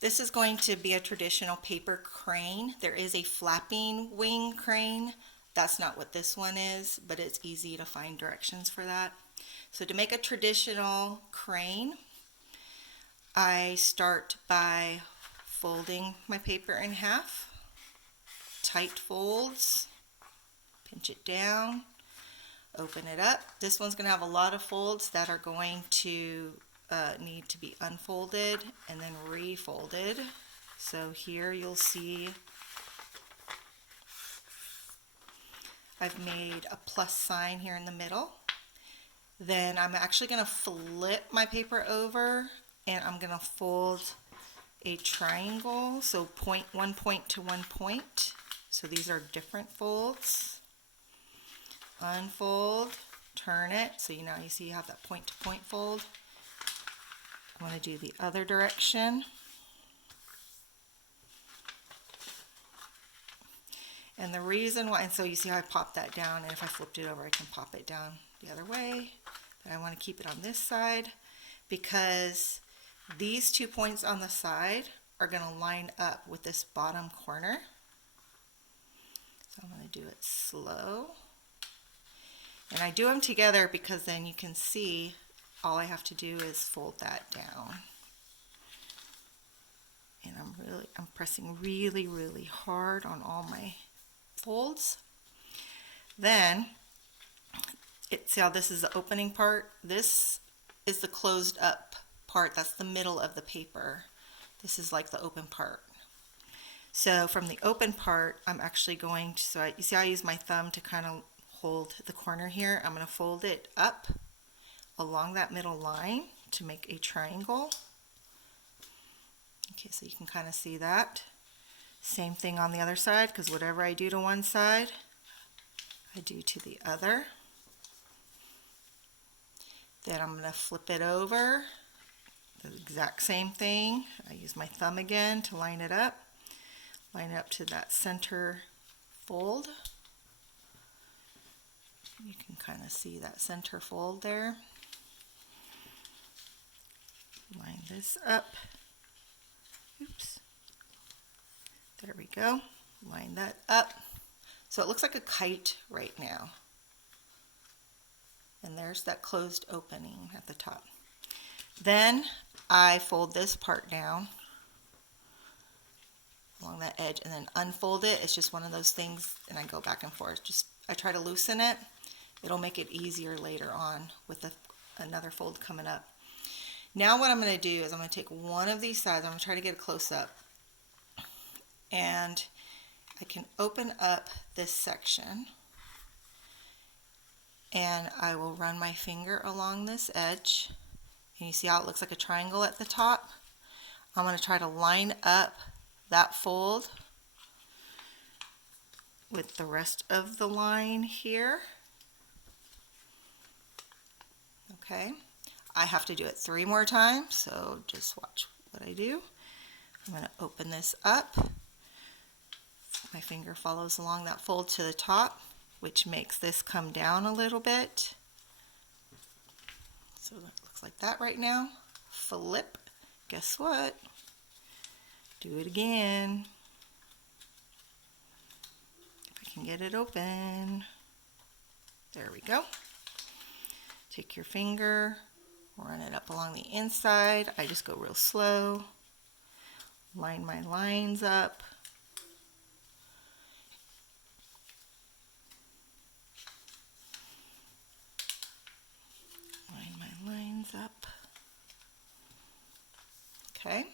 This is going to be a traditional paper crane. There is a flapping wing crane. That's not what this one is, but it's easy to find directions for that. So to make a traditional crane, I start by folding my paper in half, tight folds, pinch it down, open it up. This one's going to have a lot of folds that are going to need to be unfolded and then refolded. So here you'll see I've made a plus sign here in the middle. Then I'm actually going to flip my paper over and I'm going to fold a triangle, so one point to one point. So these are different folds. Unfold, turn it, so now you see you have that point to point fold. I want to do the other direction. And the reason why, and so you see how I popped that down, and if I flipped it over I can pop it down the other way. But I want to keep it on this side because these 2 points on the side are going to line up with this bottom corner. So I'm going to do it slow. And I do them together because then you can see all I have to do is fold that down. And I'm pressing really, really hard on all my folds. Then, see how this is the opening part? This is the closed up part. That's the middle of the paper. This is like the open part. So from the open part, I'm actually going to, you see how I use my thumb to kind of hold the corner here. I'm going to fold it up along that middle line to make a triangle. Okay, so you can kind of see that. Same thing on the other side, because whatever I do to one side, I do to the other. Then I'm going to flip it over. The exact same thing. I use my thumb again to line it up. Line it up to that center fold. You can kind of see that center fold there. Line this up. Oops. There we go. Line that up. So it looks like a kite right now. And there's that closed opening at the top. Then I fold this part down along that edge and then unfold it. It's just one of those things, and I go back and forth. I try to loosen it. It'll make it easier later on with another fold coming up. Now what I'm going to do is I'm going to take one of these sides. I'm going to try to get a close up. And I can open up this section. And I will run my finger along this edge. And you see how it looks like a triangle at the top? I'm going to try to line up that fold with the rest of the line here. Okay, I have to do it 3 more times, so just watch what I do. I'm going to open this up. My finger follows along that fold to the top, which makes this come down a little bit. So that looks like that right now. Flip. Guess what? Do it again. If I can get it open. There we go. Take your finger, run it up along the inside. I just go real slow. Line my lines up. Line my lines up. Okay.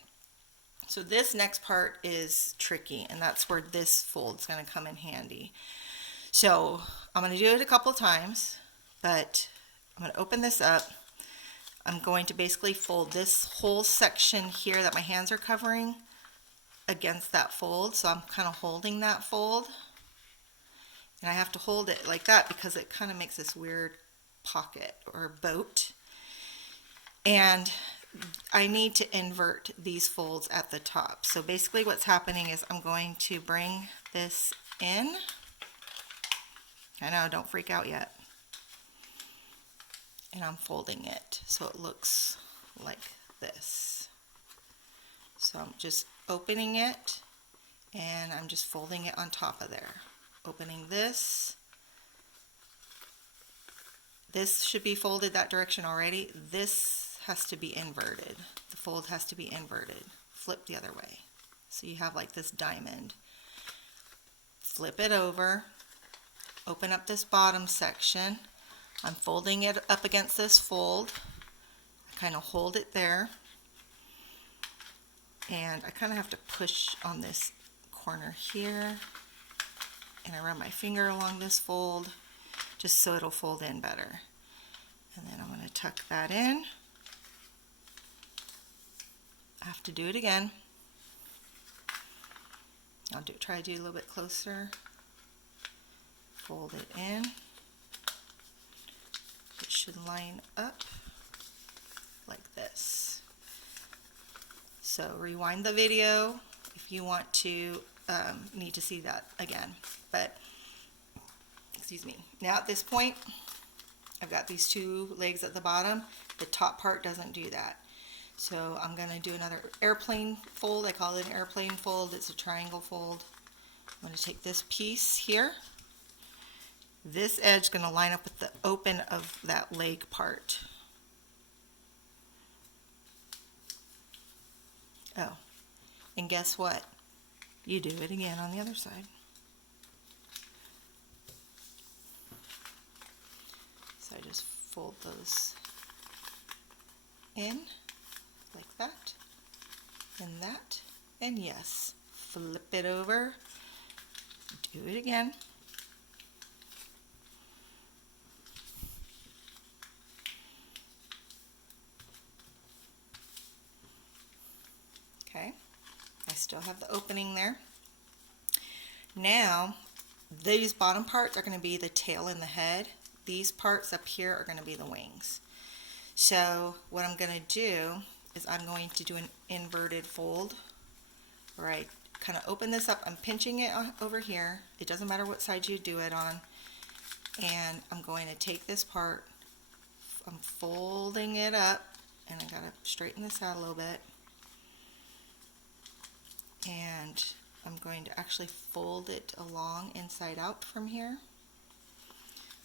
So this next part is tricky, and that's where this fold's going to come in handy. So I'm going to do it a couple of times, but I'm going to open this up. I'm going to basically fold this whole section here that my hands are covering against that fold. So I'm kind of holding that fold. And I have to hold it like that because it kind of makes this weird pocket or boat. And I need to invert these folds at the top. So basically what's happening is I'm going to bring this in. I know, don't freak out yet. And I'm folding it so it looks like this. So So I'm just opening it and I'm just folding it on top of there. Opening this. This should be folded that direction already. This has to be inverted. The fold has to be inverted. Flip the other way. So you have like this diamond. Flip it over. Open up this bottom section. I'm folding it up against this fold. I kind of hold it there. And I kind of have to push on this corner here. And I run my finger along this fold just so it'll fold in better. And then I'm going to tuck that in. I have to do it again. I'll try to do it a little bit closer. Fold it in. It should line up like this. So rewind the video if you want to need to see that again. But excuse me. Now at this point, I've got these two legs at the bottom. The top part doesn't do that. So I'm going to do another airplane fold. I call it an airplane fold. It's a triangle fold. I'm going to take this piece here. This edge is going to line up with the open of that leg part. Oh, and guess what? You do it again on the other side. So I just fold those in like that, and yes, flip it over, do it again. Okay, I still have the opening there. Now, these bottom parts are going to be the tail and the head. These parts up here are going to be the wings. So what I'm going to do is I'm going to do an inverted fold where I kind of open this up. I'm pinching it over here. It doesn't matter what side you do it on. And I'm going to take this part, I'm folding it up, and I got to straighten this out a little bit. And I'm going to actually fold it along inside out from here.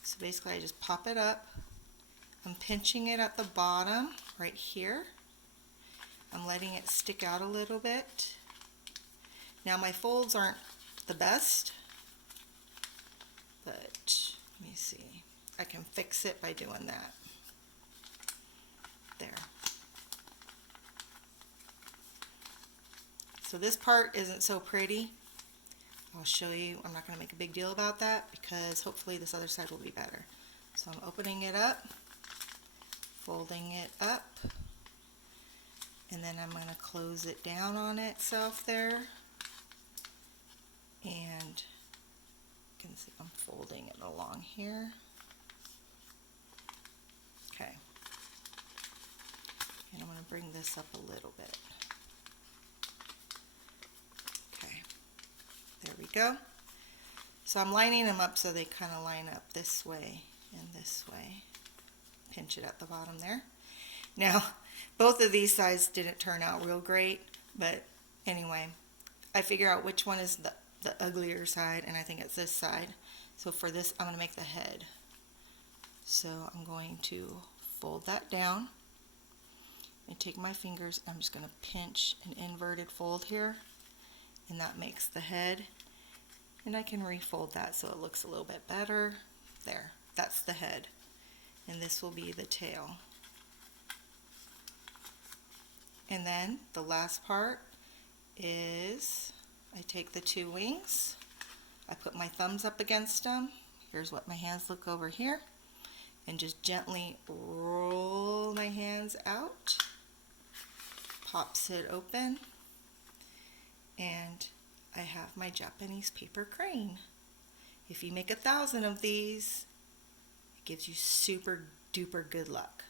So basically I just pop it up. I'm pinching it at the bottom right here. I'm letting it stick out a little bit. Now my folds aren't the best, but let me see. I can fix it by doing that. There. So this part isn't so pretty. I'll show you. I'm not going to make a big deal about that because hopefully this other side will be better. So I'm opening it up, folding it up, and then I'm going to close it down on itself there. And you can see I'm folding it along here. Okay. And I'm going to bring this up a little bit. Okay. There we go. So I'm lining them up so they kind of line up this way and this way. Pinch it at the bottom there. Now, both of these sides didn't turn out real great, but anyway, I figure out which one is the uglier side, and I think it's this side. So for this, I'm going to make the head. So I'm going to fold that down and take my fingers. I'm just going to pinch an inverted fold here, and that makes the head. And I can refold that so it looks a little bit better. There, that's the head. And this will be the tail. And then the last part is I take the two wings, I put my thumbs up against them. Here's what my hands look over here. And just gently roll my hands out. Pops it open. And I have my Japanese paper crane. If you make 1,000 of these, it gives you super duper good luck.